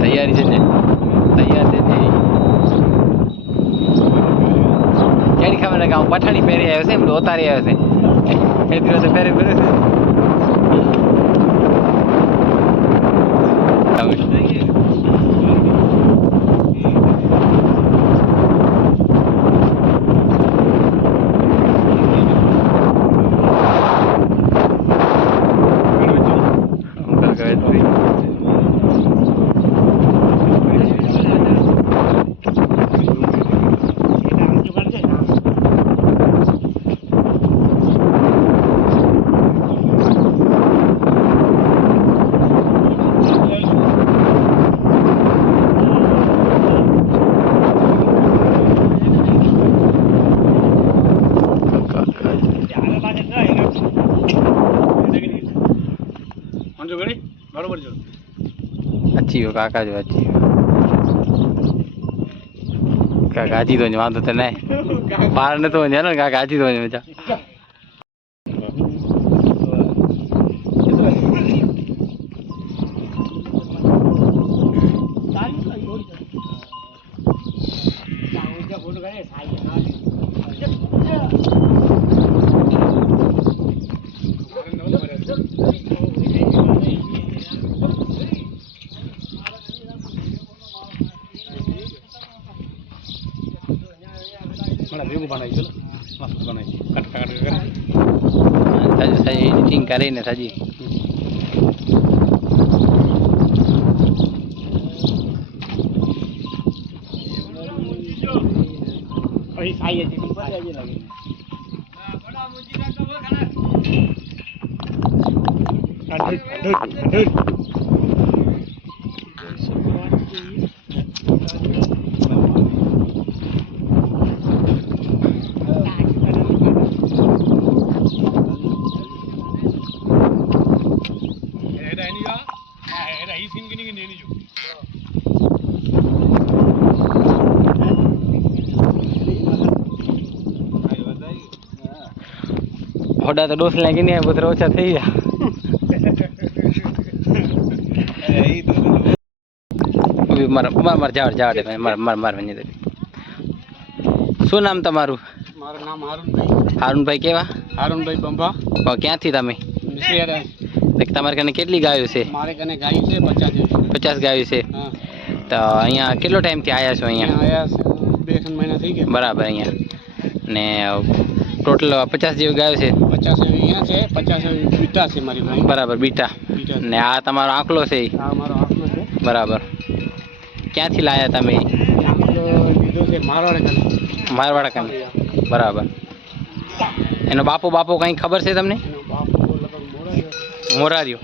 તૈયારી છે તૈયાર છે કેડી ખબર કે હું પઠાણી પહેરી આવ્યો છે એમ ઉતારી આવ્યો છે એટલી તો પહેરી છે अच्छी हो काका जो अच्छी हो काका अच्छी तो वहां तो नहीं पार न तो ना काका अच्छी तो मजा एडिटिंग करे ने साजी होड़ा तो दोस्त लेके नहीं है पुत्र ओछा થઈ ગયા માર માર માર જાવ જાવ દે માર માર માર વની દે શું નામ તમારું મારું નામ હારુનભાઈ હારુનભાઈ કેવા હારુનભાઈ બંબા ક્યાંથી તમે તમારે કને કેટલી ગાયો છે મારે કને ગાય છે 50 ગાયો છે હા તો અહીંયા કેટલો ટાઈમ થી આયા છો અહીંયા આયા છે 2 મહિના થઈ ગયા બરાબર અહીંયા ને टोटल 50 જેવી ગાયો છે 50 અહીંયા છે 50 બીટા છે મારી ભાઈ બરાબર બીટા ને આ તમારો આંકલો છે આ મારો આંકલો છે બરાબર ક્યાંથી લાયા તમે આંકલો લીધો છે મારવાડા કને બરાબર એનો બાપો કઈ ખબર છે તમને એનો બાપો લગભગ મોરાર્યો મોરાર્યો